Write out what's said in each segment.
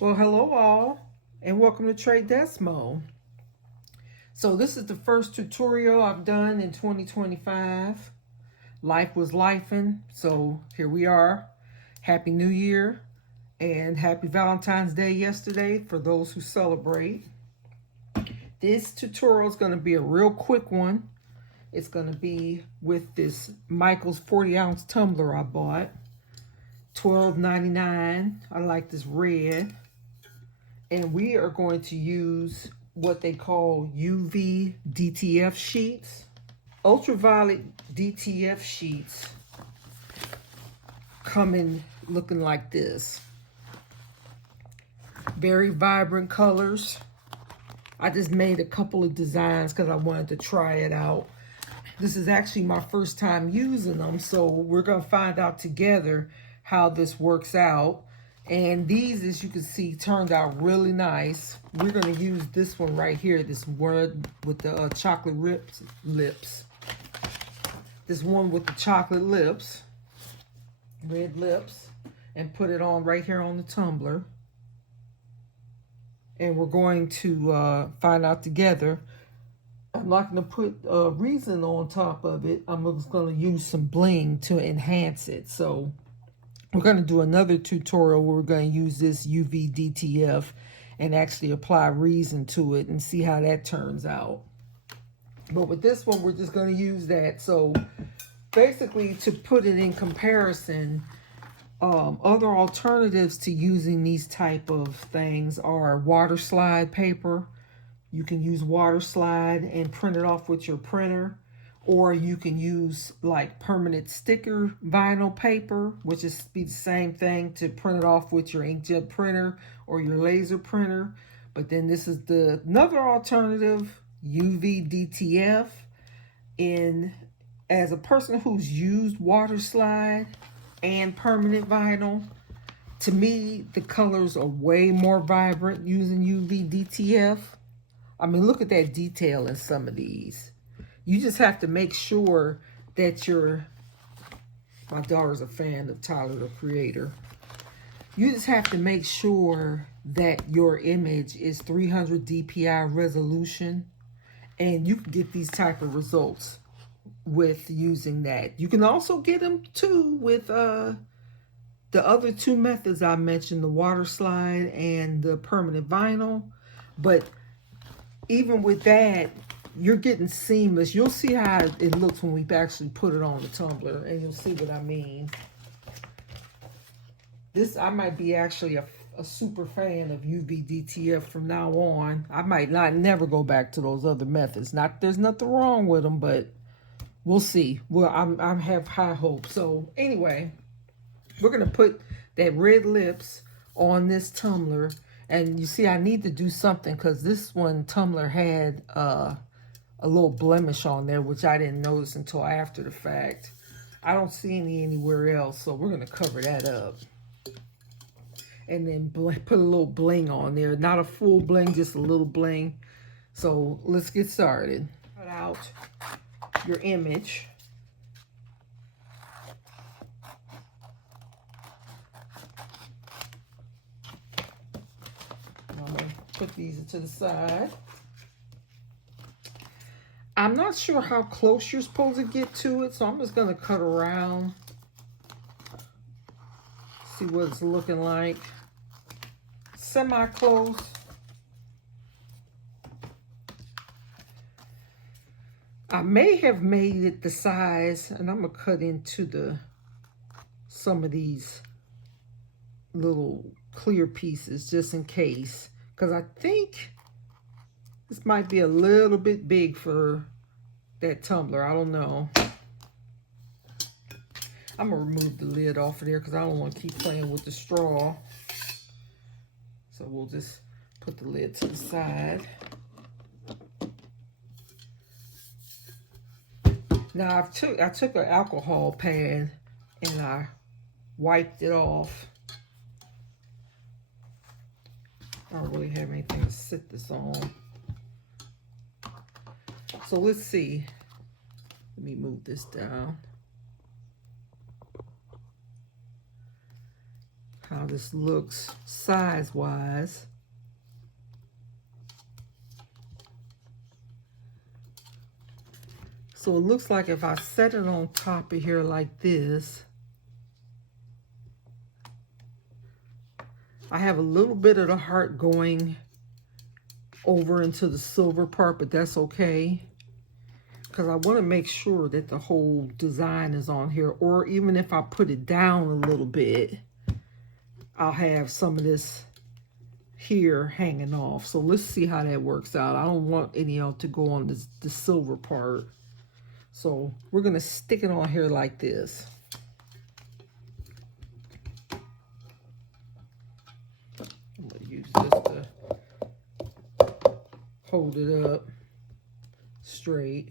Well, hello all, and welcome to Trade Desmo. So this is the first tutorial I've done in 2025. Life was lifing, so here we are. Happy New Year and happy Valentine's Day yesterday for those who celebrate. This tutorial is going to be a real quick one. It's going to be with this Michael's 40-ounce tumbler I bought. $12.99. I like this red. And we are going to use what they call UV DTF sheets. Ultraviolet DTF sheets come in looking like this. Very vibrant colors. I just made a couple of designs because I wanted to try it out. This is actually my first time using them, so we're going to find out together how this works out. And these, as you can see, turned out really nice. We're going to use this one right here, this one with the chocolate lips. This one with the chocolate lips, red lips, and put it on right here on the tumbler. And we're going to find out together. I'm not going to put resin on top of it. I'm just going to use some bling to enhance it. So we're going to do another tutorial where we're going to use this UV DTF and actually apply resin to it and see how that turns out. But with this one, we're just going to use that. So basically, to put it in comparison, other alternatives to using these type of things are water slide paper. You can use water slide and print it off with your printer. Or you can use like permanent sticker vinyl paper, which is be the same thing to print it off with your inkjet printer or your laser printer. But then this is another alternative, UV DTF. As a person who's used water slide and permanent vinyl, to me the colors are way more vibrant using UV DTF. I mean, look at that detail in some of these. You just have to make sure that my daughter's a fan of Tyler, the Creator. You just have to make sure that your image is 300 DPI resolution, and you can get these type of results with using that. You can also get them too with the other two methods I mentioned, the water slide and the permanent vinyl. But even with that, you're getting seamless. You'll see how it looks when we actually put it on the tumbler, and you'll see what I mean. I might be actually a super fan of UV DTF from now on. I might never go back to those other methods. There's nothing wrong with them, but we'll see. Well, I have high hopes. So anyway, we're gonna put that red lips on this tumbler, and you see I need to do something because this one tumbler had a little blemish on there, which I didn't notice until after the fact. I don't see anywhere else, so we're going to cover that up. And then put a little bling on there. Not a full bling, just a little bling. So let's get started. Cut out your image. I'm going to put these to the side. I'm not sure how close you're supposed to get to it, so I'm just going to cut around. See what it's looking like. Semi-close. I may have made it the size, and I'm going to cut into some of these little clear pieces just in case. Because I think this might be a little bit big for that tumbler. I don't know. I'm going to remove the lid off of there because I don't want to keep playing with the straw. So we'll just put the lid to the side. Now I took an alcohol pad and I wiped it off. I don't really have anything to sit this on. So let's see. Let me move this down. How how this looks size-wise. So it looks like if I set it on top of here like this, I have a little bit of the heart going over into the silver part, but that's okay, because I want to make sure that the whole design is on here. Or even if I put it down a little bit, I'll have some of this here hanging off. So let's see how that works out. I don't want any of it to go on the silver part. So we're going to stick it on here like this. I'm going to use this to hold it up straight.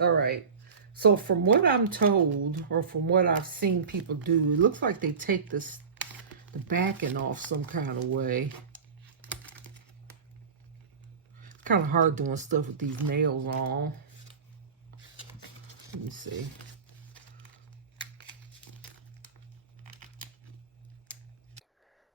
All right. So from what I'm told, or from what I've seen people do, it looks like they take the backing off some kind of way. It's kind of hard doing stuff with these nails on. Let me see.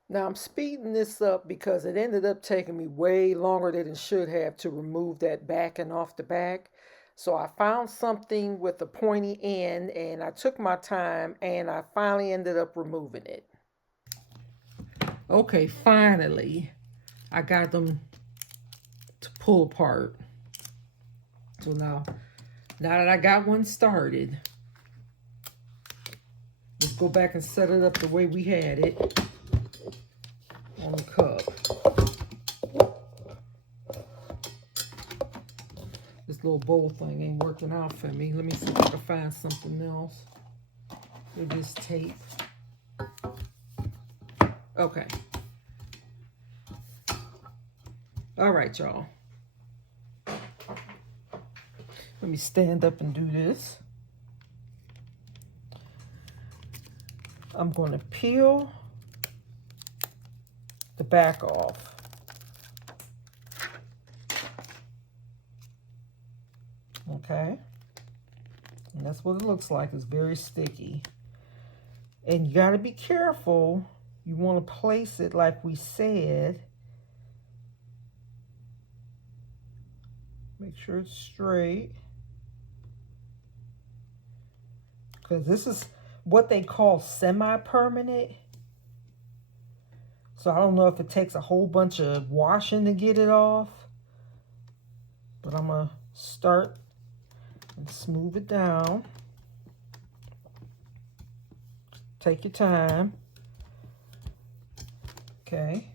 Now I'm speeding this up because it ended up taking me way longer than it should have to remove that backing off the back. So I found something with a pointy end, and I took my time, and I finally ended up removing it. Okay, finally, I got them to pull apart. So now that I got one started, let's go back and set it up the way we had it on the cup. This little bowl thing ain't working out for me. Let me see if I can find something else with this tape. Okay. All right, y'all. Let me stand up and do this. I'm going to peel the back off. Okay. And that's what it looks like. It's very sticky. And you got to be careful. You want to place it like we said. Make sure it's straight. Because this is what they call semi-permanent. So I don't know if it takes a whole bunch of washing to get it off. But I'm going to start and smooth it down. Take your time. Okay.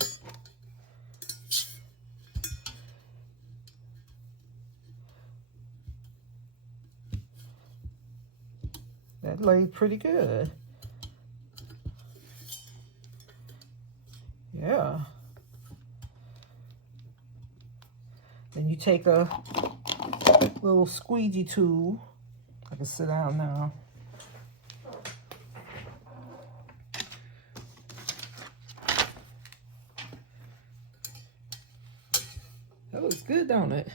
That laid pretty good. Yeah. Then you take a little squeegee tool. I can sit down now. That looks good, don't it?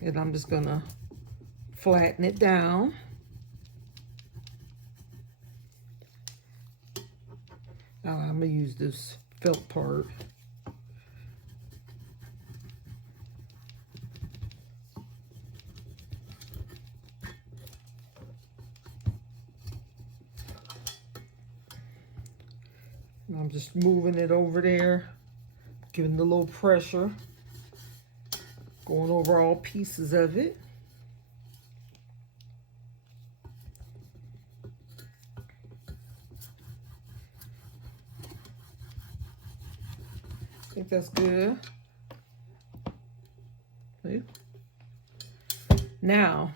And I'm just gonna flatten it down. Now I'm gonna use this felt part. And I'm just moving it over there, giving it a little pressure, going over all pieces of it. I think that's good. See? Now,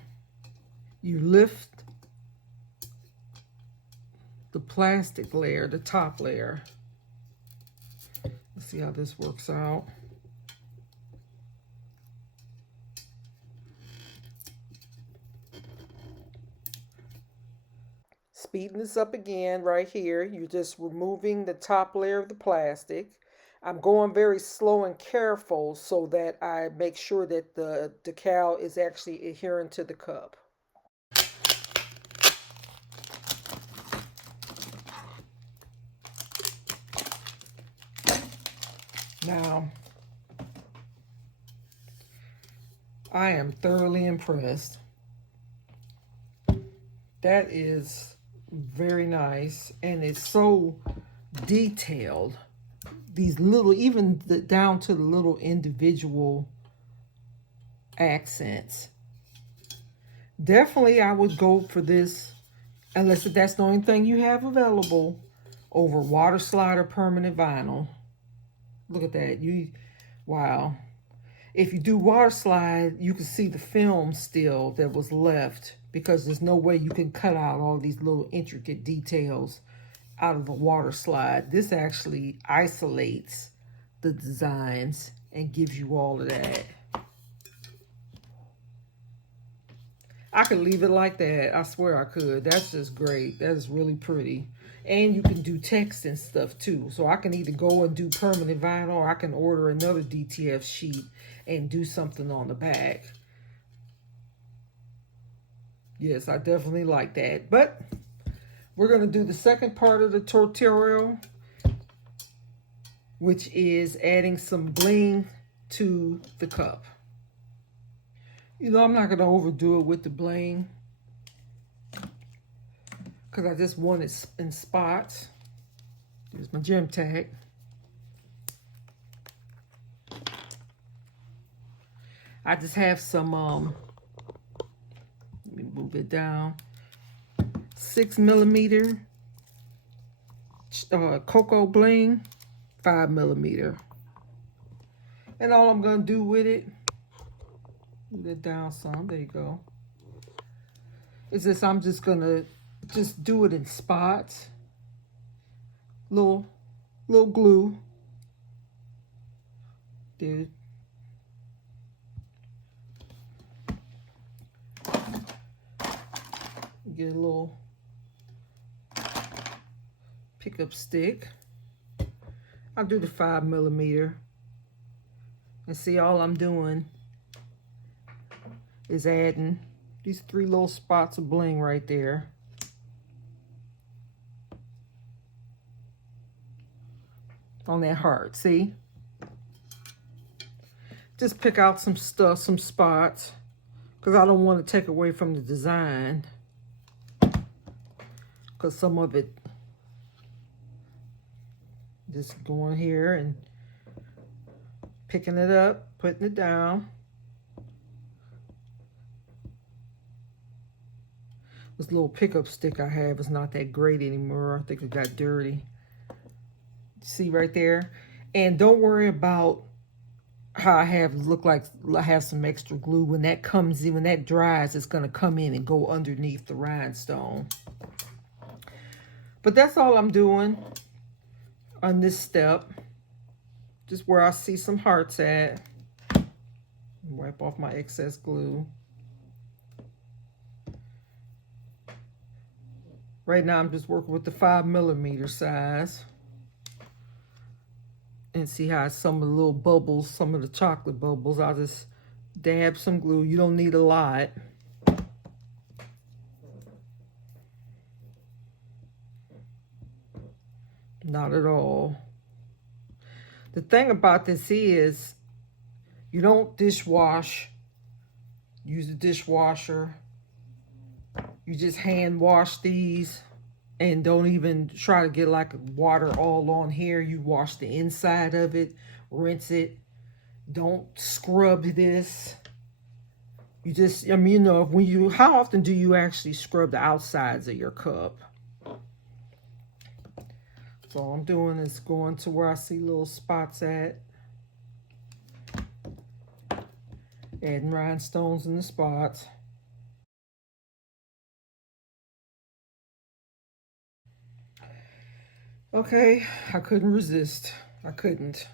you lift the plastic layer, the top layer. Let's see how this works out. Speeding this up again right here. You're just removing the top layer of the plastic. I'm going very slow and careful so that I make sure that the decal is actually adherent to the cup. Now, I am thoroughly impressed. That is very nice, and it's so detailed. These little, even down to the little individual accents. Definitely I would go for this, unless that's the only thing you have available, over water slide or permanent vinyl. Look at that. Wow. If you do water slide, you can see the film still that was left, because there's no way you can cut out all these little intricate details out of a water slide. This actually isolates the designs and gives you all of that. I could leave it like that. I swear I could. That's just great. That is really pretty. And you can do text and stuff too. So I can either go and do permanent vinyl, or I can order another DTF sheet and do something on the back. Yes, I definitely like that. But we're going to do the second part of the tutorial, which is adding some bling to the cup. You know, I'm not going to overdo it with the bling, because I just want it in spots. Here's my gem tag. I just have some, let me move it down, 6mm cocoa bling, 5mm. And all I'm going to do with it, move it down some, there you go, is this, I'm just going to just do it in spots. Little glue. Dude. Get a little pickup stick. I'll do the 5mm. And see, all I'm doing is adding these 3 little spots of bling right there. On that heart, see? Just pick out some stuff, some spots, because I don't want to take away from the design, because some of it, just going here and picking it up, putting it down. This little pickup stick I have is not that great anymore. I think it got dirty. See right there? And don't worry about how I have I have some extra glue. When that comes in, when that dries, it's going to come in and go underneath the rhinestone. But that's all I'm doing on this step. Just where I see some hearts at. Wipe off my excess glue. Right now I'm just working with the 5mm size. And see how some of the little bubbles, some of the chocolate bubbles, I'll just dab some glue. You don't need a lot. Not at all. The thing about this is, you don't dishwash. Use a dishwasher. You just hand wash these. And don't even try to get like water all on here. You wash the inside of it, rinse it. Don't scrub this. You just, I mean, you know, when you, how often do you actually scrub the outsides of your cup? So all I'm doing is going to where I see little spots at. Adding rhinestones in the spots. Okay, I couldn't resist. I couldn't.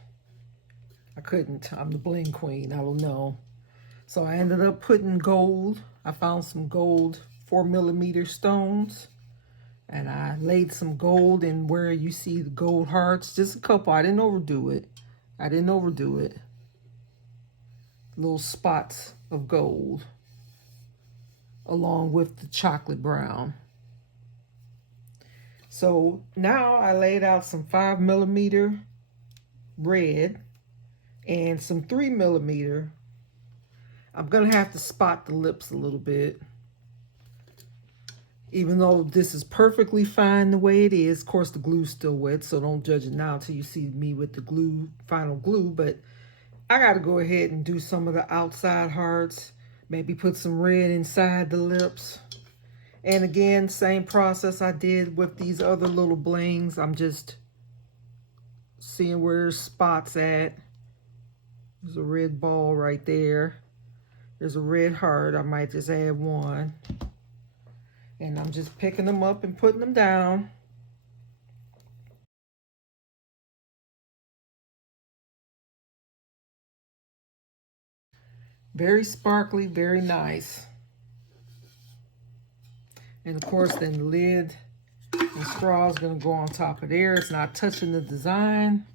I'm the bling queen. I don't know. So I ended up putting gold. I found some gold 4mm stones. And I laid some gold in where you see the gold hearts. Just a couple. I didn't overdo it. Little spots of gold. Along with the chocolate brown. So now I laid out some 5mm red. and some 3mm. I'm going to have to spot the lips a little bit. Even though this is perfectly fine the way it is. Of course, the glue's still wet, so don't judge it now until you see me with the glue, final glue. But I got to go ahead and do some of the outside hearts. Maybe put some red inside the lips. And again, same process I did with these other little blings. I'm just seeing where there's spots at. There's a red ball right there. There's a red heart. I might just add one. And I'm just picking them up and putting them down. Very sparkly, very nice. And of course, then the lid and straw is going to go on top of there. It's not touching the design.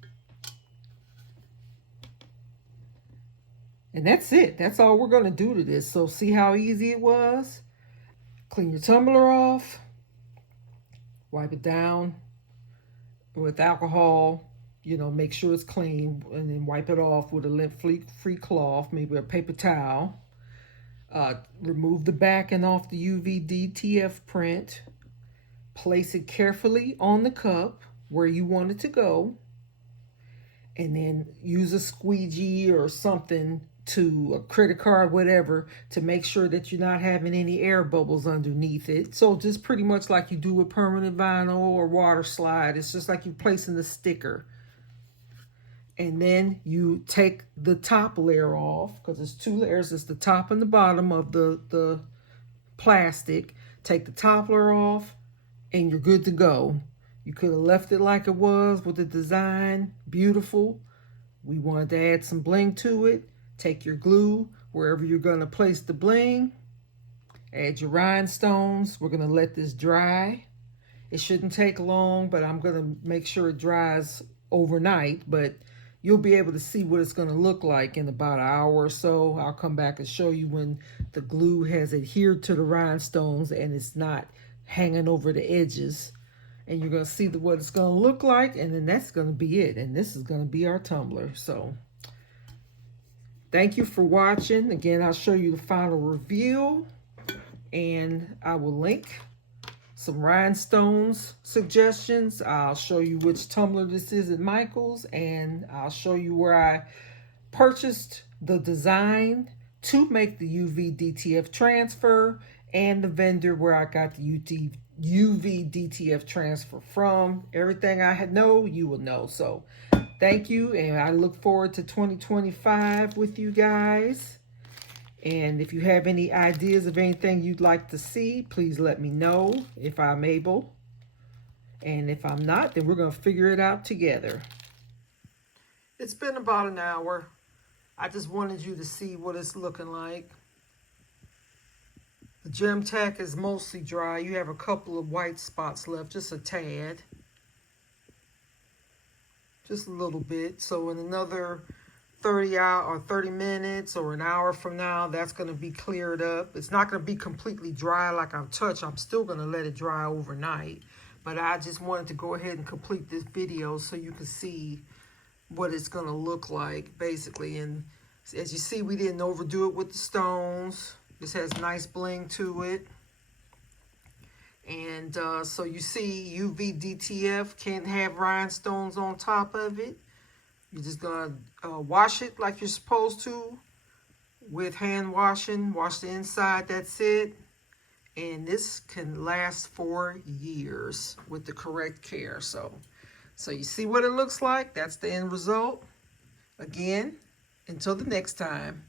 And that's it. That's all we're going to do to this. So see how easy it was? Clean your tumbler off. Wipe it down with alcohol. You know, make sure it's clean, and then wipe it off with a lint-free cloth, maybe a paper towel. Remove the backing off the UV DTF print. Place it carefully on the cup where you want it to go. And then use a squeegee or something, to a credit card, whatever, to make sure that you're not having any air bubbles underneath it. So just pretty much like you do with permanent vinyl or water slide. It's just like you're placing the sticker. And then you take the top layer off, because there's two layers. It's the top and the bottom of the plastic. Take the top layer off and you're good to go. You could have left it like it was with the design. Beautiful. We wanted to add some bling to it. Take your glue wherever you're going to place the bling. Add your rhinestones. We're going to let this dry. It shouldn't take long, but I'm going to make sure it dries overnight. But you'll be able to see what it's going to look like in about an hour or so. I'll come back and show you when the glue has adhered to the rhinestones and it's not hanging over the edges. And you're going to see what it's going to look like, and then that's going to be it. And this is going to be our tumbler. So thank you for watching. Again, I'll show you the final reveal, and I will link some rhinestones suggestions. I'll show you which tumbler this is at Michael's, and I'll show you where I purchased the design to make the UV DTF transfer, and the vendor where I got the UV DTF transfer from. Everything I know, you will know. So thank you, and I look forward to 2025 with you guys. And if you have any ideas of anything you'd like to see, please let me know if I'm able. And if I'm not, then we're going to figure it out together. It's been about an hour. I just wanted you to see what it's looking like. The gem tack is mostly dry. You have a couple of white spots left, just a tad. Just a little bit. So in another 30 minutes or an hour from now, that's going to be cleared up. It's not going to be completely dry like I've touched. I'm still going to let it dry overnight. But I just wanted to go ahead and complete this video so you can see what it's going to look like, basically. And as you see, we didn't overdo it with the stones. This has nice bling to it. And so you see UV DTF can't have rhinestones on top of it. You're just going to wash it like you're supposed to with hand washing. Wash the inside, that's it. And this can last for years with the correct care. So you see what it looks like. That's the end result. Again, until the next time.